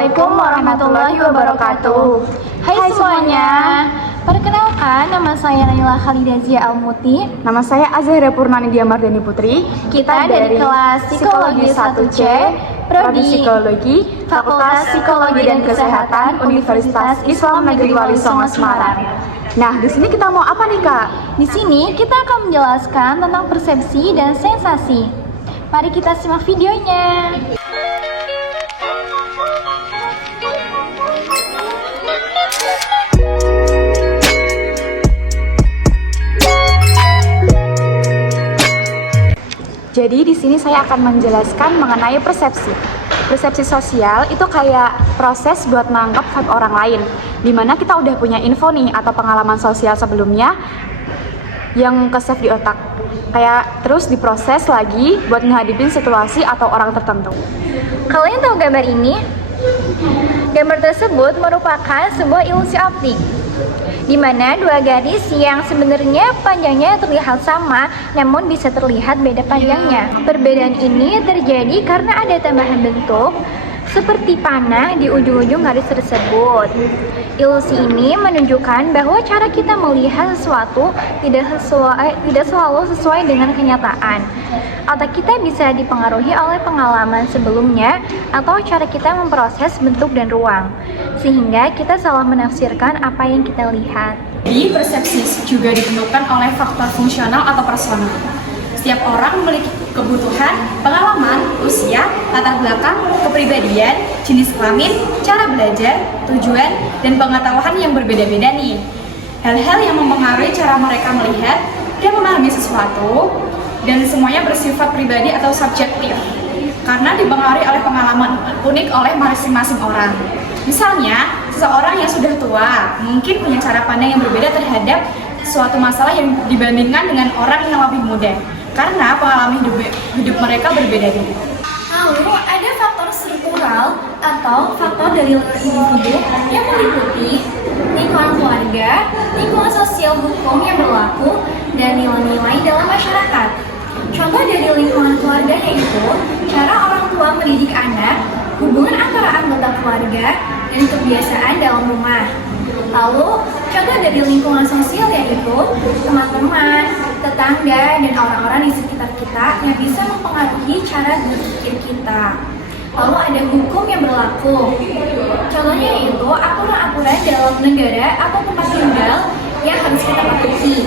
Assalamualaikum warahmatullahi wabarakatuh. Hai semuanya, perkenalkan nama saya Naila Khalidah Zia Almuti. Nama saya Azahra Purnanidya Mardani Putri. Kita dari kelas Psikologi 1C, Prodi Psikologi, Fakultas Psikologi dan Kesehatan Universitas Islam Negeri Wali Songo Semarang. Nah, di sini kita mau apa nih, Kak? Di sini kita akan menjelaskan tentang persepsi dan sensasi. Mari kita simak videonya. Jadi di sini saya akan menjelaskan mengenai persepsi. Persepsi sosial itu kayak proses buat nangkep vibe orang lain, dimana kita udah punya info nih atau pengalaman sosial sebelumnya yang ke-save di otak. Kayak terus diproses lagi buat menghadapin situasi atau orang tertentu. Kalian tahu gambar ini? Gambar tersebut merupakan sebuah ilusi optik, di mana dua garis yang sebenarnya panjangnya terlihat sama, namun bisa terlihat beda panjangnya. Perbedaan ini terjadi karena ada tambahan bentuk seperti panah di ujung-ujung garis tersebut. Ilusi ini menunjukkan bahwa cara kita melihat sesuatu tidak selalu sesuai dengan kenyataan. Otak kita bisa dipengaruhi oleh pengalaman sebelumnya atau cara kita memproses bentuk dan ruang, sehingga kita salah menafsirkan apa yang kita lihat. Jadi, persepsi juga ditentukan oleh faktor fungsional atau personal. Setiap orang memiliki kebutuhan, pengalaman, usia, latar belakang, kepribadian, jenis kelamin, cara belajar, tujuan, dan pengetahuan yang berbeda-beda nih. Hal-hal yang mempengaruhi cara mereka melihat dan memahami sesuatu, dan semuanya bersifat pribadi atau subjektif, karena dipengaruhi oleh pengalaman unik oleh masing-masing orang. Misalnya, seseorang yang sudah tua mungkin punya cara pandang yang berbeda terhadap suatu masalah yang dibandingkan dengan orang yang lebih muda, karena pengalaman hidup mereka berbeda-beda. Lalu ada faktor struktural atau faktor dari luar individu yang meliputi lingkungan keluarga, lingkungan sosial hukum yang berlaku, dan nilai-nilai dalam masyarakat. Contoh dari lingkungan keluarga yaitu cara orang tua mendidik anak, hubungan antara anggota keluarga, dan kebiasaan dalam rumah. Lalu, contoh dari lingkungan sosial yaitu teman-teman, tetangga, dan orang-orang di sekitar kita yang bisa mempengaruhi cara berpikir kita. Lalu ada hukum yang berlaku. Contohnya yaitu aturan-aturan dalam negara atau tempat tinggal yang harus kita patuhi,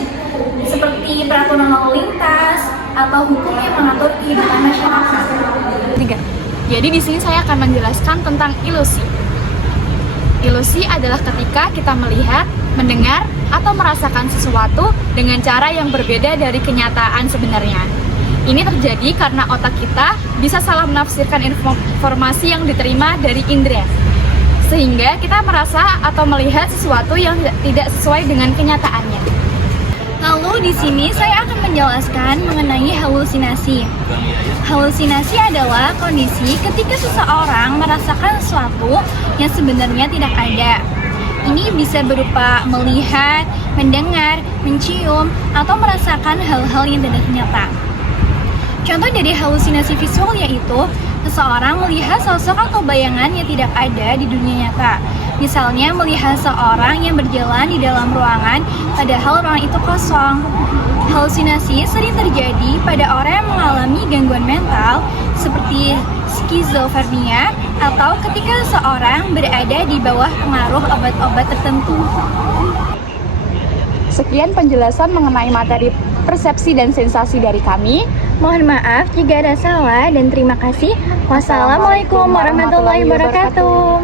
seperti peraturan lalu lintas atau hukum yang mengatur kehidupan masyarakat. 3. Jadi di sini saya akan menjelaskan tentang ilusi. Ilusi adalah ketika kita melihat, mendengar, atau merasakan sesuatu dengan cara yang berbeda dari kenyataan sebenarnya. Ini terjadi karena otak kita bisa salah menafsirkan informasi yang diterima dari indera, sehingga kita merasa atau melihat sesuatu yang tidak sesuai dengan kenyataannya. Lalu di sini saya akan menjelaskan mengenai halusinasi. Halusinasi adalah kondisi ketika seseorang merasakan sesuatu yang sebenarnya tidak ada. Ini bisa berupa melihat, mendengar, mencium, atau merasakan hal-hal yang tidak nyata. Contoh dari halusinasi visual yaitu seseorang melihat sosok atau bayangan yang tidak ada di dunia nyata. Misalnya melihat seorang yang berjalan di dalam ruangan padahal ruangan itu kosong. Halusinasi sering terjadi pada orang yang mengalami gangguan mental seperti skizofrenia atau ketika seseorang berada di bawah pengaruh obat-obat tertentu. Sekian penjelasan mengenai materi persepsi dan sensasi dari kami. Mohon maaf jika ada salah dan terima kasih. Wassalamualaikum warahmatullahi wabarakatuh.